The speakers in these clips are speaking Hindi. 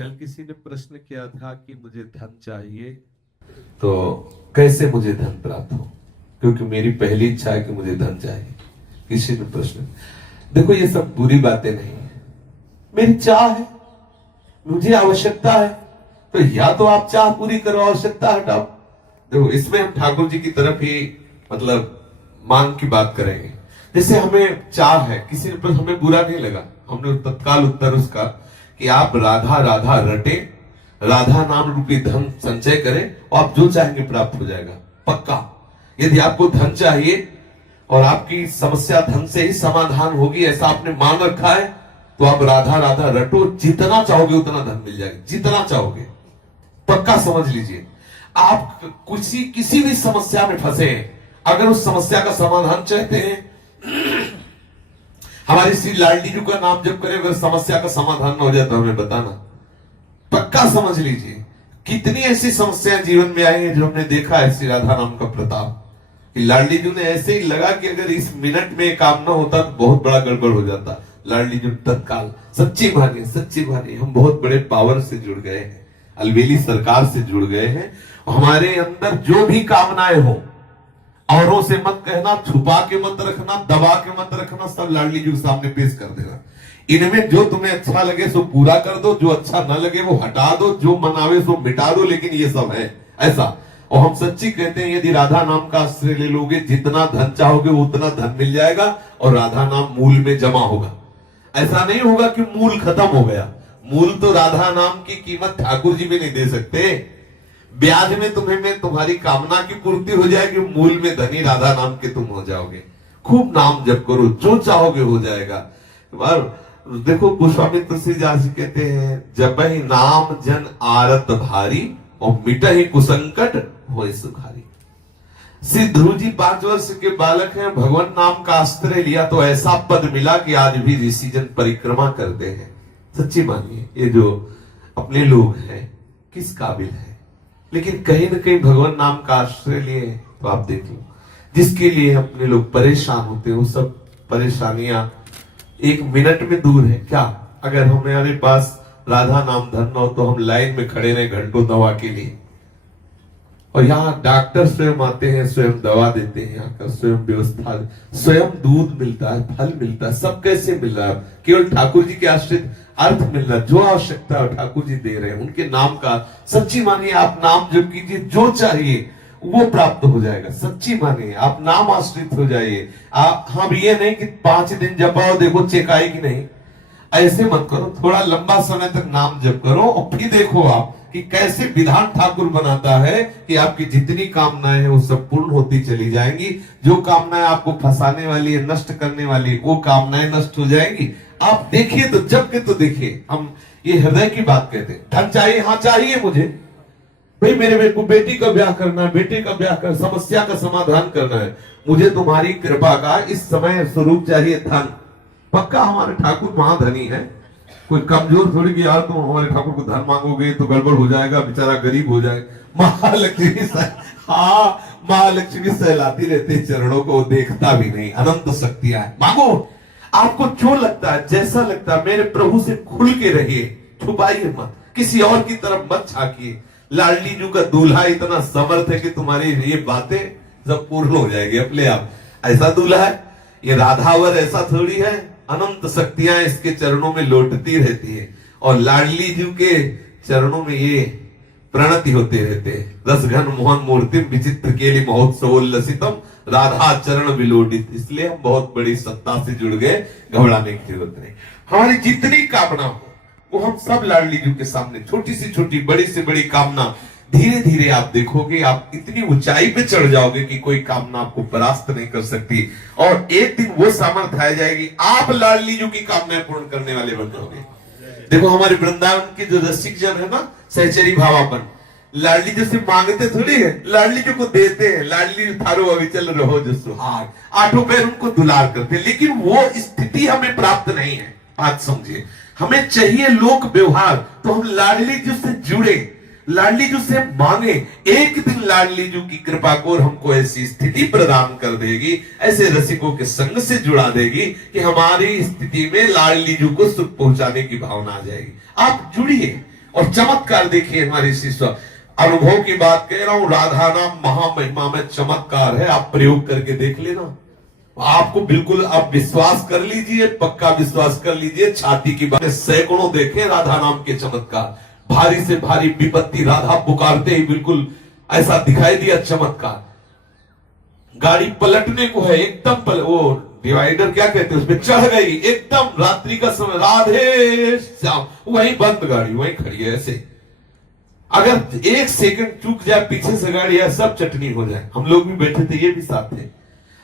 कल किसी ने प्रश्न किया था कि मुझे धन चाहिए, तो कैसे मुझे धन प्राप्त हो, क्योंकि मेरी पहली इच्छा है कि मुझे धन चाहिए। किसी ने प्रश्न, देखो ये सब बुरी बातें नहीं है, मेरी चाह है, मुझे आवश्यकता है, तो या तो आप चाह पूरी करो, आवश्यकता हटाओ। देखो इसमें हम ठाकुर जी की तरफ ही मतलब मांग की बात करेंगे। जैसे हमें चाह है, किसी ने पर हमें बुरा नहीं लगा, हमने तत्काल उत्तर उसका कि आप राधा राधा रटे, राधा नाम रूपी धन संचय करें और आप जो चाहेंगे प्राप्त हो जाएगा पक्का। यदि आपको धन चाहिए और आपकी समस्या धन से ही समाधान होगी ऐसा आपने मान रखा है, तो आप राधा राधा रटो, जितना चाहोगे उतना धन मिल जाएगा, जितना चाहोगे पक्का समझ लीजिए। आप किसी भी समस्या में फंसे हैं, अगर उस समस्या का समाधान चाहते हैं, हमारी श्री लाडली जी का नाम जप करें, अगर समस्या का समाधान न हो जाए तो हमें बताना, पक्का समझ लीजिए। कितनी ऐसी समस्याएं जीवन में आई हैं जो हमने देखा है श्री राधा नाम का प्रताप, कि लाडली जी ने ऐसे ही लगा कि अगर इस मिनट में काम ना होता तो बहुत बड़ा गड़बड़ हो जाता। लाडली जी तत्काल सच्ची मानिए हम बहुत बड़े पावर से जुड़ गए हैं, अलवेली सरकार से जुड़ गए हैं। हमारे अंदर जो भी कामनाएं हो, औरों से मत कहना, छुपा के मत रखना, दबा के मत रखना, सब लाडली जी के सामने पेश कर देना। इनमें जो तुम्हें अच्छा लगे सो पूरा कर दो, जो अच्छा न लगे वो हटा दो, जो मनावे सो मिटा दो, लेकिन ये सब है ऐसा। और हम सच्ची कहते हैं, यदि राधा नाम का आश्रय ले लोगे, जितना धन चाहोगे उतना धन मिल जाएगा और राधा नाम मूल में जमा होगा। ऐसा नहीं होगा कि मूल खत्म हो गया, मूल तो राधा नाम की कीमत ठाकुर जी भी नहीं दे सकते। ब्याज में तुम्हारी कामना की पूर्ति हो जाएगी, मूल में धनी राधा नाम के तुम हो जाओगे। खूब नाम जप करो, जो चाहोगे हो जाएगा। देखो गोस्वामी तुलसीदास जी कहते हैं, जब ही नाम जन आरत भारी और मिट ही कुसंकट होए सुखारी। श्री ध्रुव जी 5 वर्ष के बालक हैं, भगवान नाम का आश्रय लिया तो ऐसा पद मिला कि आज भी ऋषिजन परिक्रमा करते हैं। सच्ची मानिए, ये जो अपने लोग हैं किस काबिल है, लेकिन कहीं ना कहीं भगवान नाम का आश्रय लिए तो आप देख लो, जिसके लिए अपने लोग परेशान होते हैं, वो सब परेशानियां एक मिनट में दूर है। क्या अगर हमारे पास राधा नाम धन हो तो हम लाइन में खड़े रहे घंटों दवा के लिए, और यहाँ डॉक्टर स्वयं आते हैं, स्वयं दवा देते हैं, यहाँ का स्वयं व्यवस्था, स्वयं दूध मिलता है, फल मिलता है, सब कैसे मिल रहा है? केवल ठाकुर जी के आश्रित अर्थ मिल रहा है, जो आवश्यकता है ठाकुर जी दे रहे हैं, उनके नाम का। सच्ची मानिए, आप नाम जप कीजिए, जो चाहिए वो प्राप्त हो जाएगा। सच्ची मानिए, आप नाम आश्रित हो जाइए। आप हम ये नहीं कि 5 दिन जपाओ देखो चेक आएगी, नहीं, ऐसे मत करो। थोड़ा लंबा समय तक नाम जप करो और फिर देखो आप कि कैसे विधान ठाकुर बनाता है कि आपकी जितनी कामनाएं हैं वो सब पूर्ण होती चली जाएंगी। जो कामनाएं आपको फंसाने वाली है, नष्ट करने वाली, वो कामनाएं नष्ट हो जाएंगी। आप देखिए तो जब के तो देखिए, हम ये हृदय की बात कहते हैं। धन चाहिए, हाँ चाहिए मुझे, भाई मेरे को बेटी का ब्याह करना है, बेटे का ब्याह कर, समस्या का समाधान करना है, मुझे तुम्हारी कृपा का इस समय स्वरूप चाहिए धन। पक्का हमारे ठाकुर महाधनी है, कोई कमजोर थोड़ी कि यार तुम हमारे ठाकुर को धन मांगोगे तो गड़बड़ हो जाएगा, बेचारा गरीब हो जाएगा। महालक्ष्मी हाँ, महालक्ष्मी सहलाती रहती है चरणों को, देखता भी नहीं, अनंत शक्तियां है। मांगो, आपको जो लगता है, जैसा लगता है, मेरे प्रभु से खुल के रहिए, छुपाइए मत, किसी और की तरफ मत झांकिए। लाडली जी का दूल्हा इतना समर्थ है कि तुम्हारी ये बातें सब पूर्ण हो जाएगी अपने आप। ऐसा दूल्हा है, ये राधावर ऐसा थोड़ी है, अनंत शक्तियां इसके चरणों में लौटती रहती है, और लाडली जी के चरणों में ये प्रणति होते रहते हैं। रसघन मोहन मूर्ति विचित्र केली महोत्सवोल्लसितम राधा चरण विलोडित। इसलिए हम बहुत बड़ी सत्ता से जुड़ गए, घबराने की जरूरत नहीं। हमारी जितनी कामना हो वो हम सब लाडली जी के सामने, छोटी से छोटी, बड़ी से बड़ी कामना, धीरे धीरे आप देखोगे आप इतनी ऊंचाई पे चढ़ जाओगे कि कोई कामना आपको परास्त नहीं कर सकती। और एक दिन वो सामर्थ्य आ जाएगी, आप लाडली जी की कामनाएं पूर्ण करने वाले बन जाओगे। देखो हमारे वृंदावन के जो रसिक जन है ना, सहचरी भावापन, लाडली जी से मांगते थोड़ी है, लाडली जी को देते हैं। लाडली जी थारो अविचल रहो जो सुहाग, आठों पैर उनको दुलार करते हैं, लेकिन वो स्थिति हमें प्राप्त नहीं है। बात समझिए, हमें चाहिए लोक व्यवहार, तो हम लाडली जी से जुड़े, लाडली जी से मांगे। एक दिन लाडली जी की कृपा को हमको ऐसी स्थिति प्रदान कर देगी, ऐसे रसिकों के संग से जुड़ा देगी कि हमारी स्थिति में लाडली जी को सुख पहुंचाने की भावना आ जाएगी। आप जुड़िए, और चमत्कार देखिए हमारे शिष्य, अनुभव की बात कह रहा हूं, राधा नाम महामहिमा में चमत्कार है। आप प्रयोग करके देख लेना, आपको बिल्कुल, आप विश्वास कर लीजिए, पक्का विश्वास कर लीजिए, छाती की बात। सैकड़ों देखे राधा नाम के चमत्कार, भारी से भारी विपत्ति राधा पुकारते ही बिल्कुल ऐसा दिखाई दिया चमत्कार। गाड़ी पलटने को है, एकदम वो डिवाइडर क्या कहते हैं, उसमें चढ़ गई, एकदम रात्रि का समय, राधे श्याम, वहीं बंद गाड़ी, वहीं खड़ी है ऐसे। अगर एक सेकंड चूक जाए पीछे से गाड़ी है, सब चटनी हो जाए। हम लोग भी बैठे थे, ये भी साथ थे।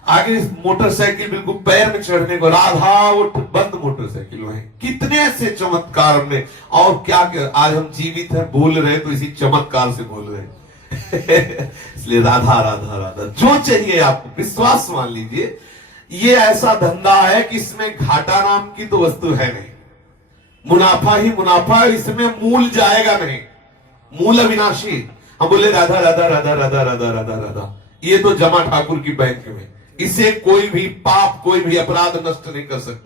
आगे मोटरसाइकिल बिल्कुल पैर में चढ़ने को, राधा उठ, बंद मोटरसाइकिल है। कितने ऐसे चमत्कार में, और क्या आज हम जीवित हैं, बोल रहे तो इसी चमत्कार से बोल रहे हैं। इसलिए राधा राधा राधा, जो चाहिए आपको विश्वास मान लीजिए। ये ऐसा धंधा है कि इसमें घाटा नाम की तो वस्तु है नहीं, मुनाफा ही मुनाफा, इसमें मूल जाएगा नहीं, मूल अविनाशी। हम बोले राधा राधा राधा राधा राधा राधा राधा, ये तो जमा ठाकुर की बैंक में, इसे कोई भी पाप, कोई भी अपराध नष्ट नहीं कर सकता।